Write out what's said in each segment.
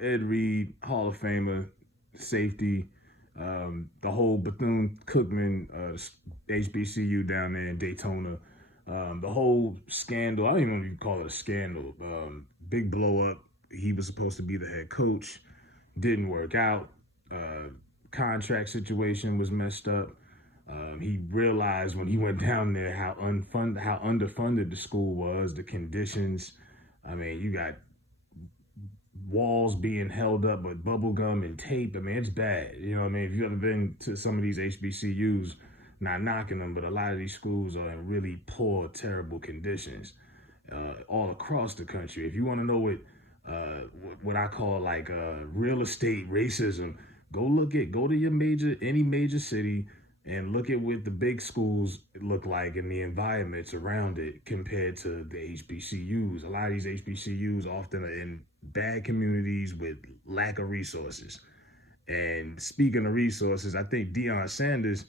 Ed Reed, Hall of Famer, safety. The whole Bethune Cookman HBCU down there in Daytona. The whole scandal, I don't even know if you call it a scandal. Big blow up. He was supposed to be the head coach, didn't work out. Contract situation was messed up. He realized when he went down there how underfunded the school was, the conditions. I mean, you got walls being held up with bubble gum and tape. I mean, it's bad. You know what I mean? If you've ever been to some of these HBCUs, not knocking them, but a lot of these schools are in really poor, terrible conditions all across the country. If you want to know what I call like real estate racism, go to your any major city and look at what the big schools look like and the environments around it compared to the HBCUs. A lot of these HBCUs often are in bad communities with lack of resources. And speaking of resources, I think Deion Sanders,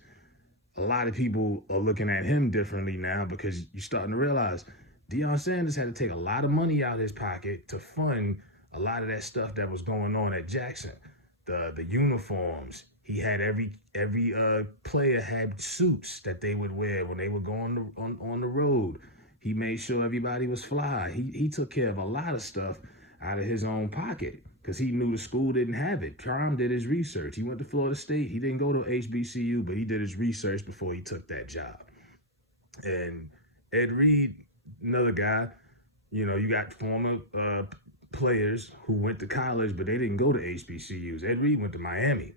a lot of people are looking at him differently now because you're starting to realize Deion Sanders had to take a lot of money out of his pocket to fund a lot of that stuff that was going on at Jackson. The uniforms. He had every player had suits that they would wear when they were going on the road. He made sure everybody was fly. He took care of a lot of stuff out of his own pocket because he knew the school didn't have it. Prime did his research. He went to Florida State. He didn't go to HBCU, but he did his research before he took that job. And Ed Reed, another guy, you got former players who went to college, but they didn't go to HBCUs. Ed Reed went to Miami,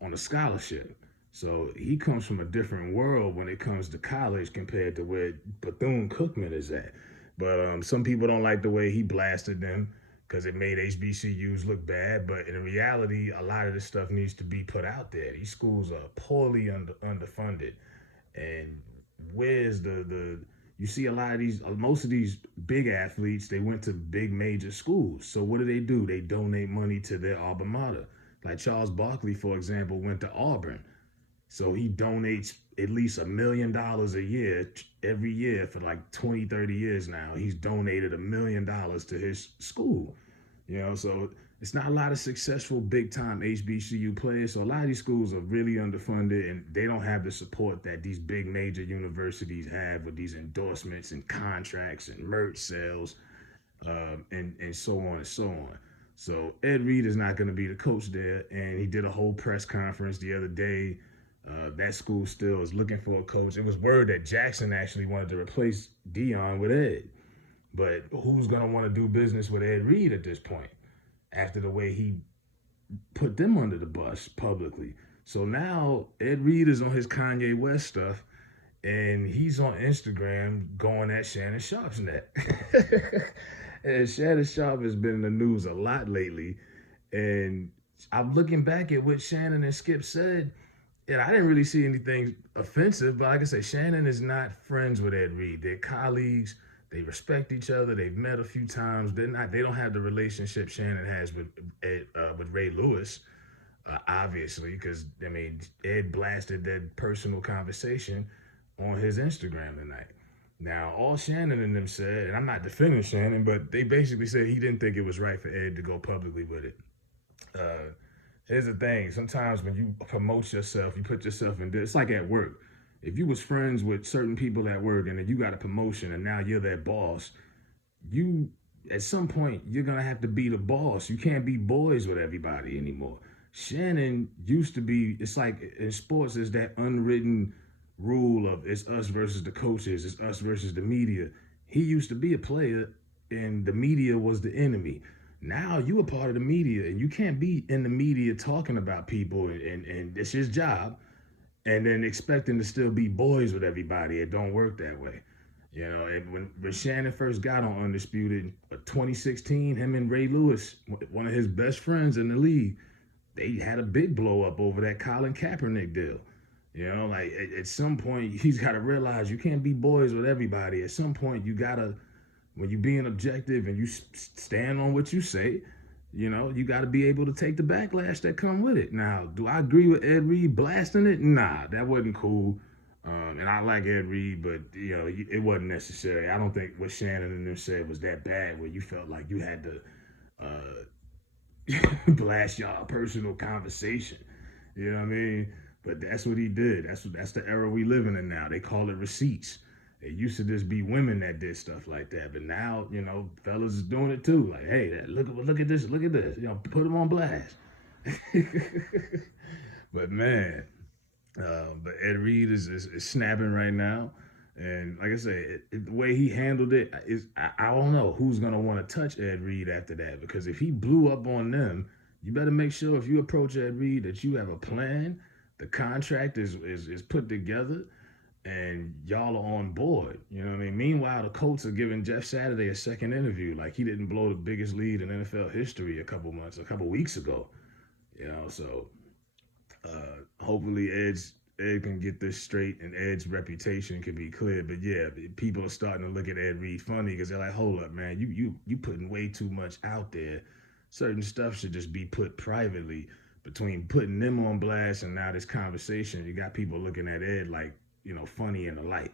on a scholarship. So he comes from a different world when it comes to college compared to where Bethune Cookman is at. But some people don't like the way he blasted them because it made HBCUs look bad. But in reality, a lot of this stuff needs to be put out there. These schools are poorly underfunded. And where's the you see a lot of most of these big athletes, they went to big major schools. So what do? They donate money to their alma mater. Like Charles Barkley, for example, went to Auburn. So he donates at least $1 million a year, every year for like 20, 30 years now. He's donated $1 million to his school. So it's not a lot of successful big time HBCU players. So a lot of these schools are really underfunded and they don't have the support that these big major universities have with these endorsements and contracts and merch sales, and so on and so on. So Ed Reed is not going to be the coach there, and he did a whole press conference the other day. That school still is looking for a coach. It was word that Jackson actually wanted to replace Deion with Ed, but who's going to want to do business with Ed Reed at this point after the way he put them under the bus publicly? So now Ed Reed is on his Kanye West stuff, and he's on Instagram going at Shannon Sharpe's neck. And Shannon Sharpe has been in the news a lot lately. And I'm looking back at what Shannon and Skip said, and I didn't really see anything offensive. But like I said, Shannon is not friends with Ed Reed. They're colleagues. They respect each other. They've met a few times. They don't have the relationship Shannon has with Ray Lewis, obviously, because Ed blasted that personal conversation on his Instagram tonight. Now, all Shannon and them said, and I'm not defending Shannon, but they basically said he didn't think it was right for Ed to go publicly with it. Here's the thing. Sometimes when you promote yourself, you put yourself in this. It's like at work. If you was friends with certain people at work and then you got a promotion and now you're their boss, at some point, you're going to have to be the boss. You can't be boys with everybody anymore. Shannon used to be, it's like in sports, there's that unwritten rule of it's us versus the coaches, it's us versus the media. He used to be a player and the media was the enemy. Now you a part of the media and you can't be in the media talking about people and it's his job and then expecting to still be boys with everybody. It don't work that way. And when Shannon first got on Undisputed, 2016, him and Ray Lewis, one of his best friends in the league, they had a big blow up over that Colin Kaepernick deal. At some point, he's got to realize you can't be boys with everybody. At some point, you got to, when you being objective and you stand on what you say, you got to be able to take the backlash that come with it. Now, do I agree with Ed Reed blasting it? Nah, that wasn't cool. And I like Ed Reed, but, it wasn't necessary. I don't think what Shannon and them said was that bad where you felt like you had to blast y'all personal conversation. You know what I mean? But that's what he did. That's the era we living in now. They call it receipts. It used to just be women that did stuff like that, but now fellas is doing it too. Like, hey, look at this, look at this. Put them on blast. But man, but Ed Reed is snapping right now. And like I said, the way he handled it is, I don't know who's gonna want to touch Ed Reed after that, because if he blew up on them, you better make sure if you approach Ed Reed that you have a plan, the contract is put together, and y'all are on board. You know what I mean? Meanwhile, the Colts are giving Jeff Saturday a second interview, like he didn't blow the biggest lead in NFL history a couple weeks ago. So hopefully Ed can get this straight and Ed's reputation can be clear. But yeah, people are starting to look at Ed Reed funny because they're like, hold up, man, you putting way too much out there. Certain stuff should just be put privately. Between putting them on blast and now this conversation, you got people looking at Ed like, funny in the light.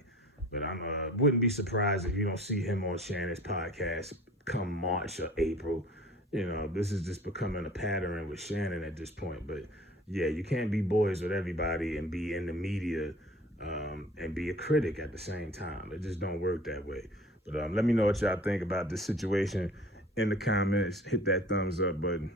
But I wouldn't be surprised if you don't see him on Shannon's podcast come March or April. This is just becoming a pattern with Shannon at this point. But yeah, you can't be boys with everybody and be in the media and be a critic at the same time. It just don't work that way. But let me know what y'all think about this situation in the comments. Hit that thumbs up button.